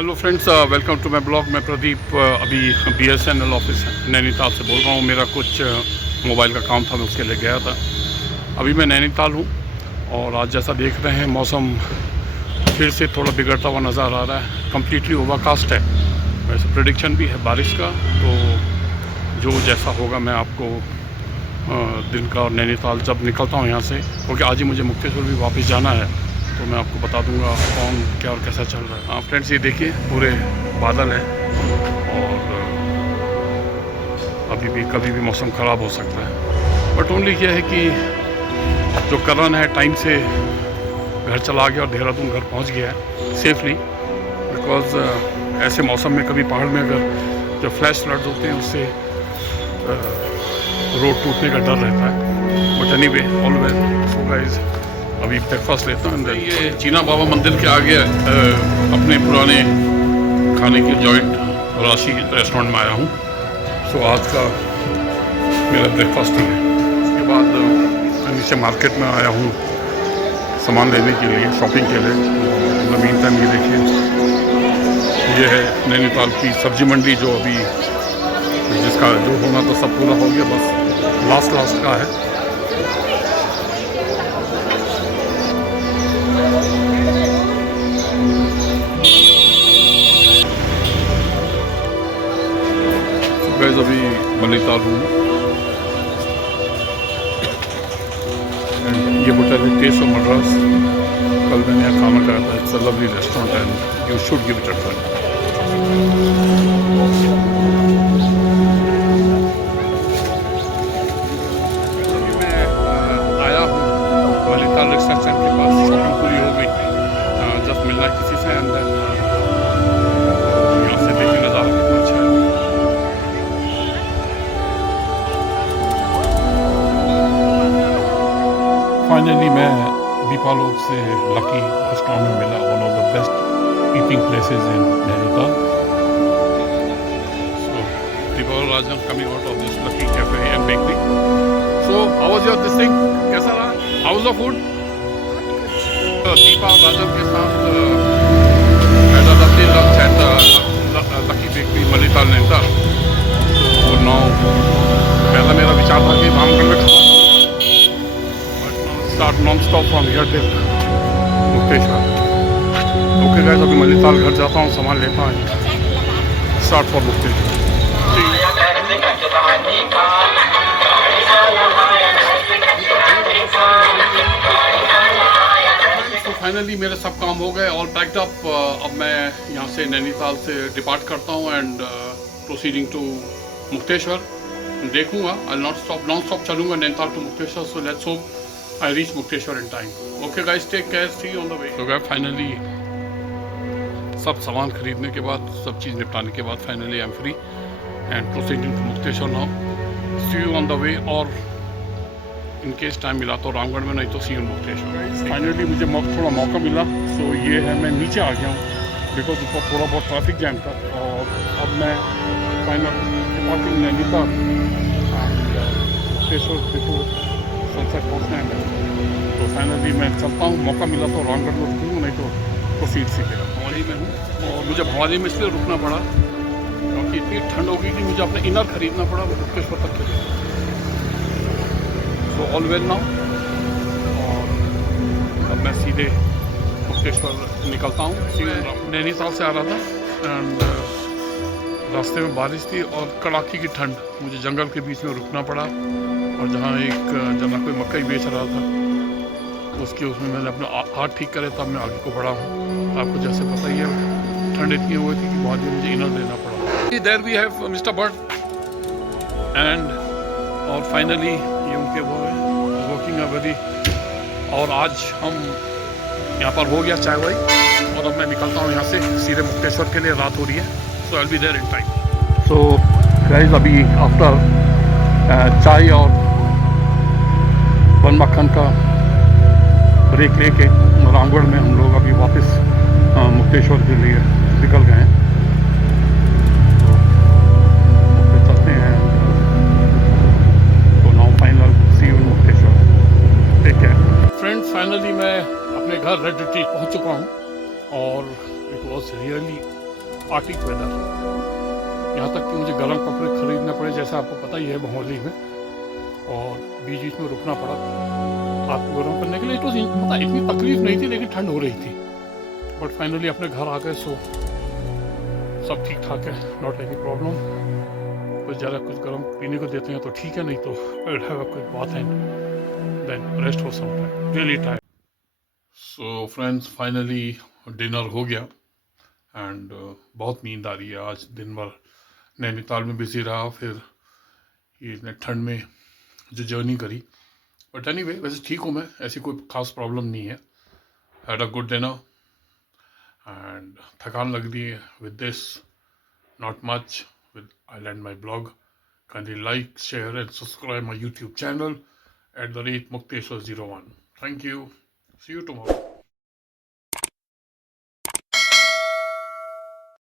Hello friends, welcome to my blog. मैं प्रदीप अभी BSNL office Nainital से बोल रहा हूँ। मेरा कुछ मोबाइल का काम था, मैं उसके लिए गया था। अभी मैं नैनीताल हूँ और आज जैसा देख रहे हैं मौसम फिर से थोड़ा बिगड़ता हुआ नज़र आ रहा है। कम्प्लीटली ओवरकास्ट है, वैसे प्रेडिक्शन भी है बारिश का। तो जो जैसा होगा मैं आपको दिन का और नैनीताल जब निकलता हूँ यहाँ से, क्योंकि आज ही मुझे मुक्तेश्वर भी वापस जाना है, तो मैं आपको बता दूंगा कौन क्या और कैसा चल रहा है। हाँ फ्रेंड्स, ये देखिए पूरे बादल हैं और अभी भी कभी भी मौसम ख़राब हो सकता है। बट ओनली ये है कि जो करण है टाइम से घर चला गया और देहरादून घर पहुंच गया है सेफली। बिकॉज़ ऐसे मौसम में कभी पहाड़ में अगर जो फ्लैश फ्लड्स होते हैं उससे रोड टूटने का डर रहता है। But anyway all well. So guys, अभी ब्रेकफास्ट लेता हूँ। ये चीना बाबा मंदिर के आगे अपने पुराने खाने के जॉइंट राशि रेस्टोरेंट में आया हूँ। सो आज का मेरा ब्रेकफास्ट ही है। उसके बाद मैं नीचे मार्केट में आया हूँ सामान लेने के लिए, शॉपिंग के लिए। इन द मीन टाइम ये देखिए, ये है नैनीताल की सब्जी मंडी, जो अभी जिसका जो होना तो सब पूरा हो गया, बस लास्ट का है। गाइस, अभी नैनीताल हूँ। ये होटल है टेस्ट ऑफ मद्रास। कल मैंने यहाँ खाना खाया था। It's a lovely restaurant and you should give it a try. अभी मैं आया हूँ नैनीताल रिक्शा स्टैंड के पास। शॉपिंग पूरी हो गई, जस्ट मिलना है किसी से एंड देन यहाँ से देखने नज़ारा कितना अच्छा है। फाइनली मैं दीपालोक से लकी रेस्टोरेंट में मिला, one of the best eating places in Nainital. So Deepal Rajan coming out of this Lucky cafe and bakery. So how was your this thing, कैसा रहा, how was the food? Deepal Rajan के साथ had a lovely lunch at Lucky bakery Nainital Nainital. तो now पहला मेरा विचार था कि रामगढ़ में खाऊं, start non stop from here till Mukteshwar. Okay guys, अभी नैनीताल घर जाता हूँ, सामान लेता हूँ, स्टार्ट फॉर मुक्तेश्वर। तो फाइनली मेरे सब काम हो गए, ऑल पैक्ड अप। अब मैं यहाँ से नैनीताल से डिपार्ट करता हूँ एंड प्रोसीडिंग टू मुक्तेश्वर। देखूँगा, आई नॉन स्टॉप चलूँगा Nainital to Mukteshwar. So let's hope I reach Mukteshwar in time. Okay guys, take care. See you on the way. So guys, finally सब सामान खरीदने के बाद, सब चीज़ निपटाने के बाद finally I am free and proceeding to Mukteshwar now. See you on the way, और इन केस टाइम मिला तो रामगढ़ में, नहीं तो सी यू मुक्तेश्वर। फाइनली मुझे थोड़ा मौका मिला। सो ये है, मैं नीचे आ गया हूँ बिकॉज ऊपर थोड़ा बहुत ट्रैफिक जैम था। और अब मैं final departing Nainital Mukteshwar before sunset पहुँचना है। तो फाइनली मैं चलता हूँ, मौका मिला तो रामगढ़ में रुकूँ, नहीं तो प्रोसीड सीखेगा। भवाली में हूँ और मुझे भवाली में इसलिए रुकना पड़ा क्योंकि इतनी ठंड हो गई कि मुझे अपने इनर खरीदना पड़ा वो मुक्तेश्वर तक के लिए। तो ऑल वेल नाउ, और अब मैं सीधे मुक्तेश्वर निकलता हूँ। नैनीताल से आ रहा था एंड रास्ते में बारिश थी और कड़ाके की ठंड, मुझे जंगल के बीच में रुकना पड़ा। और जहाँ एक जना कोई मकई बेच रहा था, उसमें मैंने अपना हाथ ठीक करे, तब मैं आगे को बढ़ा हूँ। आपको जैसे पता ही है, ठंड इतनी हुई थी कि बाद में मुझे इनर लेना पड़ा। There we have mister Butt and, और फाइनली ये उनके वो है वर्किंग वेरी। और आज हम यहाँ पर हो गया चाय वाई, और अब मैं निकलता हूँ यहाँ से सीधे मुक्तेश्वर के लिए। रात हो रही है, so I will be there in time. So guys, अभी आफ्टर चाय और बन मक्खन का ब्रेक लेके रामगढ़ में हम लोग अभी वापस मुक्तेश्वर के लिए निकल गए हैं। तो चलते हैं। तो now final see you in Mukteshwar, take care. Friends, finally मैं अपने घर रेड रिट्रीट पहुंच चुका हूं और it was really arctic weather, यहाँ तक कि मुझे गर्म कपड़े खरीदने पड़े, जैसा आपको पता ही है मोहाली में, और बीच बीच में रुकना पड़ा हाथ को गर्म करने के लिए। तो मतलब इतनी तकलीफ नहीं थी, लेकिन ठंड हो रही थी। बट फाइनली अपने घर आ गए, सो सब ठीक ठाक है, नॉट एनी प्रॉब्लम। कुछ ज़्यादा कुछ गर्म पीने को देते हैं तो ठीक है, नहीं तो I will have a quick bath and then rest for some time, really tired. So friends, finally dinner हो गया एंड बहुत नींद आ रही है। आज दिन भर नैनीताल में बिजी रहा, फिर ये ठंड में जो जर्नी करी। बट एनीवे, वैसे ठीक हूँ मैं, ऐसी कोई खास प्रॉब्लम नहीं है। Had a good dinner and थकान लग रही है with this, not much. I'll end my blog. Kindly like, share and subscribe my YouTube channel @ Mukteshwar01. Thank you. See you tomorrow.